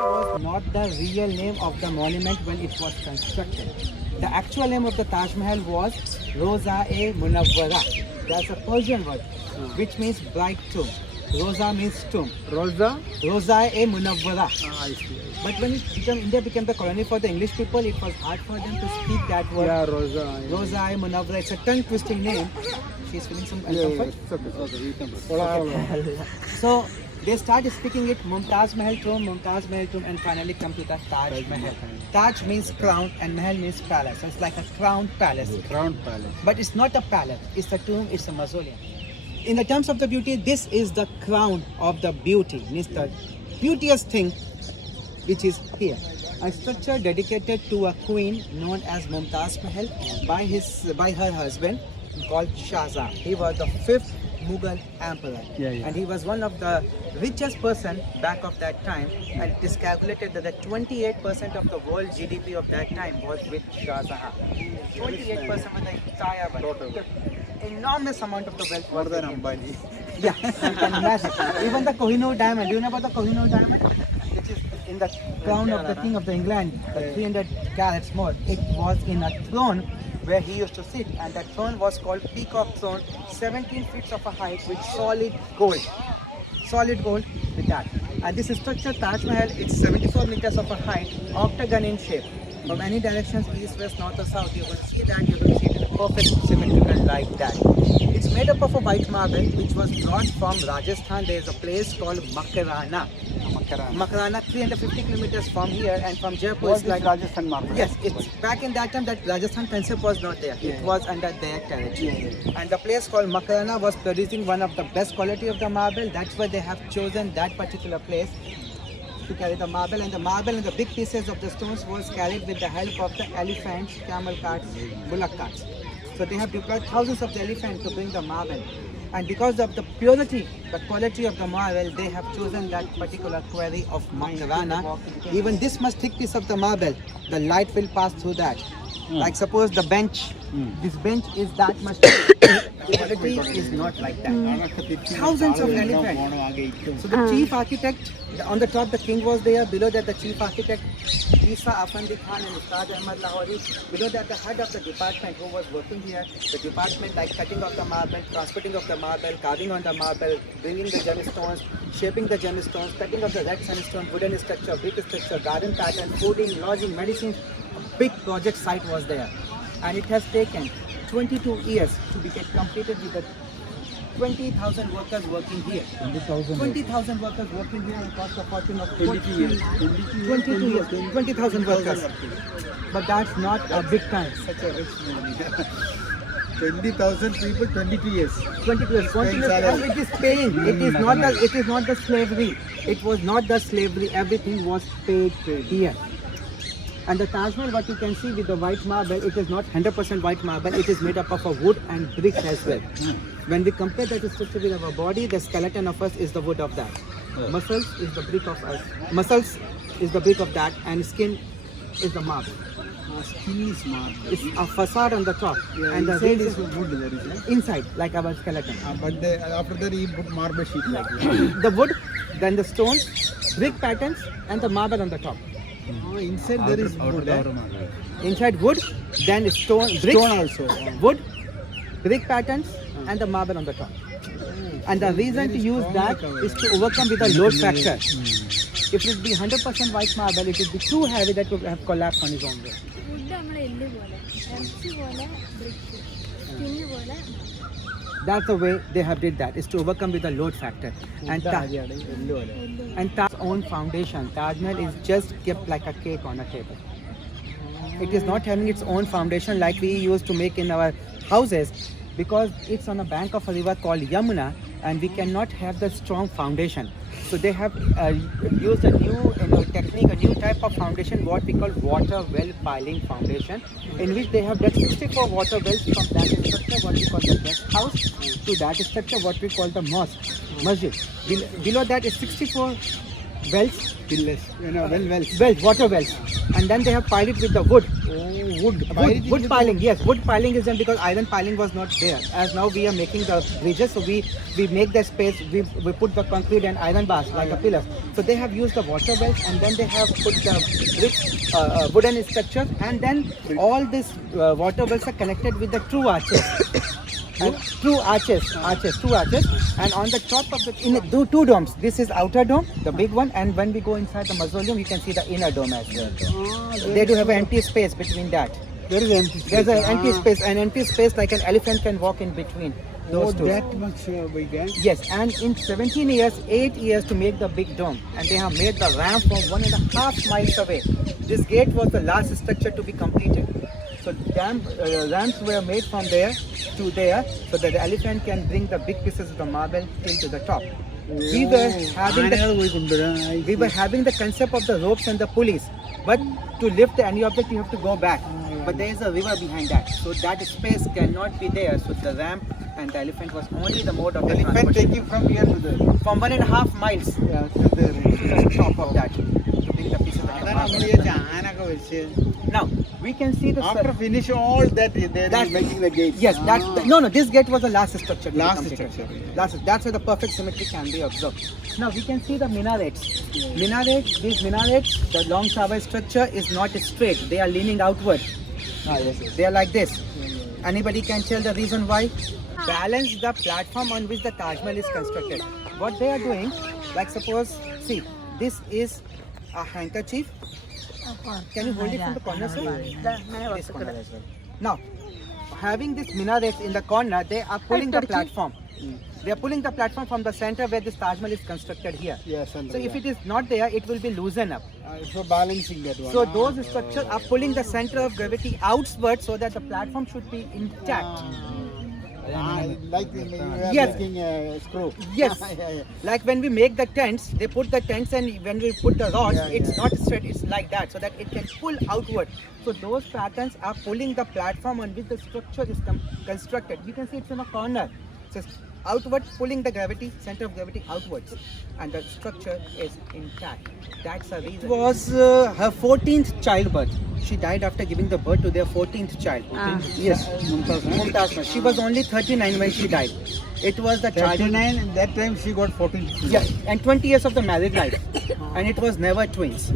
was not the real name of the monument when it was constructed. The actual name of the Taj Mahal was Roza-e Munawwara. That's a Persian word, which means bright tomb. Roza means tomb. Roza-e Munawwara. I see. But when India became the colony for the English people, it was hard for them to speak that word. Yeah, Rosa. Roza-e Munawwara. It's a tongue-twisting name. She's feeling some discomfort. Okay, you can. So they started speaking it Mumtaz Mahal tomb, and finally come to the Taj Mahal. Taj means crown and Mahal means palace. So it's like a crown palace. Crown Palace. But it's not a palace. It's a tomb. It's a mausoleum. In the terms of the beauty, this is the crown of the beauty. Means the beauteous thing which is here. A structure dedicated to a queen known as Mumtaz Mahal by her husband called Shahjahan. He was the 5th Mughal emperor, and he was one of the richest person back of that time, and it is calculated that the 28% of the world GDP of that time was with Shahjahan. 28% of the entire world. The enormous amount of the wealth More was than with him. Ambani. Yeah, you can imagine. Even the Kohinoor diamond. Do you know about the Kohinoor diamond? Which is in the crown of the King of the England, the 300 carats more. It was in a throne where he used to sit, and that throne was called Peacock Throne, 17 feet of a height with solid gold. Solid gold with that. And this structure, Taj Mahal, it's 74 meters of a height, octagon in shape. From any directions, east, west, north or south, you will see that, you will see it in a perfect symmetrical like that. It's made up of a white marble which was brought from Rajasthan. There is a place called Makarana. Makarana, 350 kilometers from here, and from Jaipur Was it's like Rajasthan marble? yes, it's back in that time that Rajasthan concept was not there. It was under their territory. And the place called Makarana was producing one of the best quality of the marble. That's why they have chosen that particular place to carry the marble, and the marble and the big pieces of the stones was carried with the help of the elephants, camel carts, bullock carts. So they have deployed thousands of the elephants to bring the marble. And because of the purity, the quality of the marble, they have chosen that particular quarry of Makarana. Even this much thick piece of the marble, the light will pass through that. Like suppose the bench, this bench is that much thick. The quality is not like that. Thousands of elephants. So the chief architect, on the top the king was there, below that the chief architect, Isa Afandi Khan and Ustad Ahmad Lahori, below that the head of the department who was working here, the department like cutting of the marble, transporting of the marble, carving on the marble, bringing the gemstones, shaping the gemstones, cutting of the red sandstone, wooden structure, brick structure, garden pattern, fooding, lodging, medicine. A big project site was there, and it has taken 22 years to be completed with the 20,000 workers working here. 20,000 workers working here and cost a fortune of 22 years. 20,000 workers. But that's not a big time. Such a rich man. 20,000 people, 22 years. 22 years. It is paying. It is not the. It is not the slavery. It was not the slavery. Everything was paid here. And the Taj Mahal, what you can see with the white marble, it is not 100% white marble. It is made up of a wood and bricks as well. When we compare that structure with our body, the skeleton of us is the wood of that. Muscles is the brick of us. Muscles is the brick of that, and skin is the marble. Skin is marble. It's a facade on the top, and the Inside rings is wood there is. inside, like our skeleton. But after that he put marble sheet like that. The wood, then the stones, brick patterns, and the marble on the top. Inside there is wood. Inside wood, then stone, bricks, Stone also. wood, brick patterns, and the marble on the top. And the reason to use that is to overcome with the load factor. If it be 100% white marble, it would be too heavy that would have collapsed on its own way. That's the way they have did that, is to overcome with the load factor. And Taj's own foundation, Taj Mahal is just kept like a cake on a table. It is not having its own foundation like we used to make in our houses, because it's on a bank of a river called Yamuna, and we cannot have the strong foundation. So they have used a new technique, a new type of foundation, what we call water well piling foundation, in which they have done 64 water wells from that structure, what we call the guest house, to that structure, what we call the mosque, masjid. Below that is 64 wells, Pillars. You know, wells. wells, water wells, and then they have piled it with the wood. Oh, wood. Wood piling, yes, wood piling is done because iron piling was not there. As now we are making the bridges, so we make the space, we put the concrete and iron bars like a pillars. So they have used the water wells, and then they have put the brick, wooden structures, and then all these water wells are connected with the true arches. And two arches, and on the top of two domes. This is outer dome, the big one, and when we go inside the mausoleum, you can see the inner dome as well. They do have an empty space between that. There is empty space. There's an empty space like an elephant can walk in between those two. That much big, eh? Yes, and in 17 years, 8 years to make the big dome, and they have made the ramp from 1.5 miles away. This gate was the last structure to be completed. So ramps were made from there to there, so that the elephant can bring the big pieces of the marble till to the top. We were having the concept of the ropes and the pulleys, but to lift any object you have to go back. But there is a river behind that, so that space cannot be there. So the ramp and the elephant was only the mode of the Elephant taking from here to there. from 1.5 miles Yeah, to there. to the top of that to bring the pieces of the marble. Now we can see the After finish all that, they are making the gates. Yes, no, this gate was the last structure. to be Last completed. structure. That's where the perfect symmetry can be observed. Now we can see the minarets. These minarets, the long tower structure is not straight. They are leaning outward. Yes. They are like this. Anybody can tell the reason why? Balance the platform on which the Taj Mahal is constructed. What they are doing, like suppose, see, this is a handkerchief. Can you hold it from the corner, sir? This corner as well. Now, having this minarets in the corner, they are pulling the platform. They are pulling the platform from the center where this Taj Mahal is constructed here. Yes, So if it is not there, it will be loosened up. for balancing that one. So those structures are pulling the center of gravity outwards so that the platform should be intact. Like you are Yes. making a screw. Yes. Yeah. Like when we make the tents, they put the tents, and when we put the rods, Yeah, it's yeah. not straight, it's like that, so that it can pull outward. So those patterns are pulling the platform on which the structure is constructed. You can see it's in a corner. So it's outward, pulling the gravity, center of gravity outwards, and the structure is intact. That's the reason. It was her 14th childbirth. She died after giving the birth to their 14th child. Yes, Mumtaz Mahal. She was only 39 when she died. It was the child. 39, and that time she got 14. Yeah, and 20 years of the married life, and it was never twins.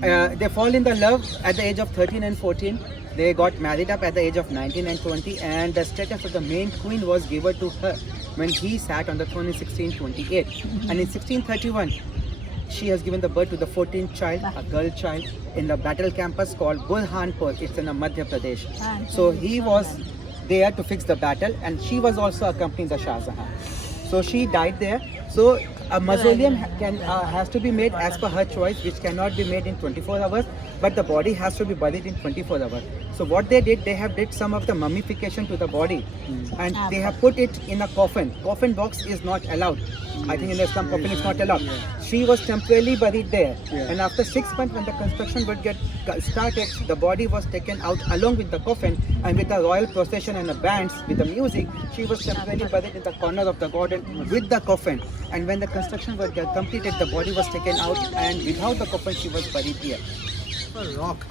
They fall in the love at the age of 13 and 14. They got married up at the age of 19 and 20, and the status of the main queen was given to her when he sat on the throne in 1628. And in 1631, she has given the birth to the 14th child, a girl child, in the battle campus called Burhanpur. It's in Madhya Pradesh. So he was there to fix the battle, and she was also accompanying the Shah Jahan. So she died there. So a mausoleum has to be made as per her choice, which cannot be made in 24 hours, but the body has to be buried in 24 hours. So what they did, they have did some of the mummification to the body, and they have put it in a coffin. Coffin box is not allowed. I think in Islam coffin is not allowed. She was temporarily buried there, and after 6 months when the construction would get started, the body was taken out along with the coffin, and with the royal procession and the bands with the music, she was temporarily buried in the corner of the garden with the coffin. And when the construction was completed, the body was taken out, and without the coffin she was buried here. A rock.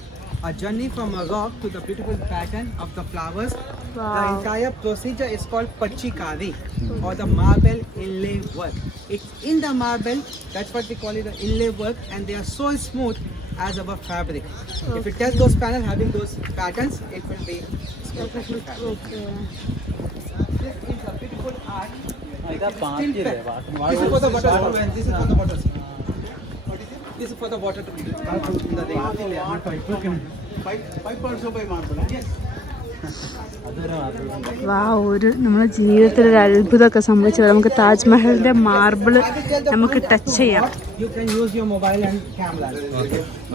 A journey from a rock to the beautiful pattern of the flowers. The entire procedure is called Pachikari, or the marble inlay work. It's in the marble, that's what we call it, the inlay work, and they are so smooth as our fabric. If you test those panels having those patterns, it will be smooth as the fabric. This is a beautiful art. This is for the water, and this is for the water. This is for the water to be in the rain. Pipe also by marble. Yes. ഒരു നമ്മുടെ ജീവിതത്തിൽ ഒരു അത്ഭുതമൊക്കെ സംഭവിച്ചത് നമുക്ക് താജ്മഹലിന്റെ marble നമുക്ക് touch ചെയ്യാം. You can use your mobile and camera.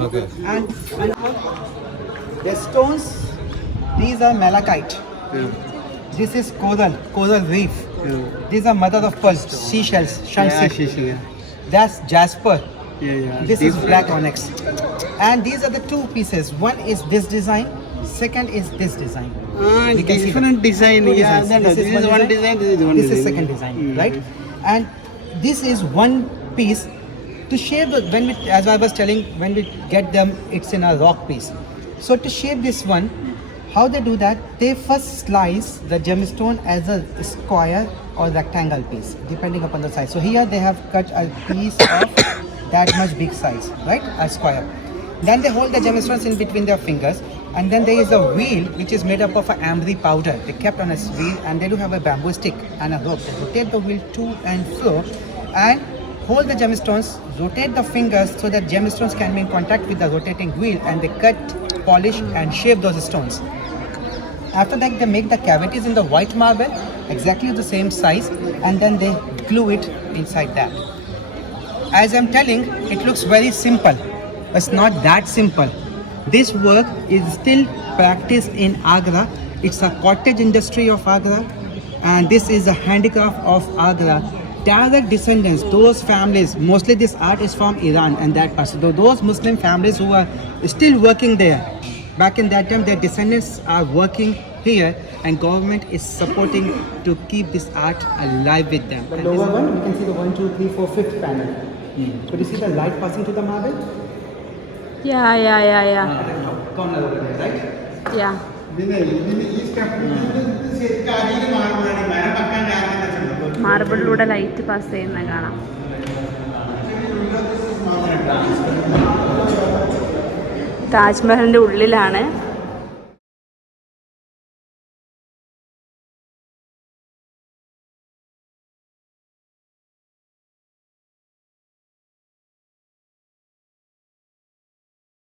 Okay. And the stones, these are malachite. This is coral reef. These are mother of pearl, seashells, seashell. That's jasper. This is black onyx. And these are the two pieces. One is this design, second is this design. Different design. This is one design. This is second design, right? And this is one piece To shape, when we, as I was telling, when we get them, it's in a rock piece. So to shape this one, how they do that? They first slice the gemstone as a square or rectangle piece, depending upon the size. So here they have cut a piece of that much big size, right? A square. Then they hold the gemstones in between their fingers, and then there is a wheel which is made up of an amber powder. They kept on a wheel, and they do have a bamboo stick and a rope. They rotate the wheel to and fro, and hold the gemstones, rotate the fingers so that gemstones can be in contact with the rotating wheel, and they cut, polish and shape those stones. After that, they make the cavities in the white marble, exactly the same size, and then they glue it inside that. As I'm telling, it looks very simple. It's not that simple. This work is still practiced in Agra. It's a cottage industry of Agra, and this is a handicraft of Agra. Direct descendants, those families, mostly this art is from Iran and that part. So those Muslim families who are still working there, back in that time, their descendants are working here, and government is supporting to keep this art alive with them. The lower one, you can see the 1, 2, 3, 4, 5th panel. Could you see the light passing through the marble? Yeah. Corner over there, right? Yeah. മാർബിളിലൂടെ light pass ചെയ്യുന്ന കാണാം. താജ്മഹലിൻ്റെ ഉള്ളിലാണ്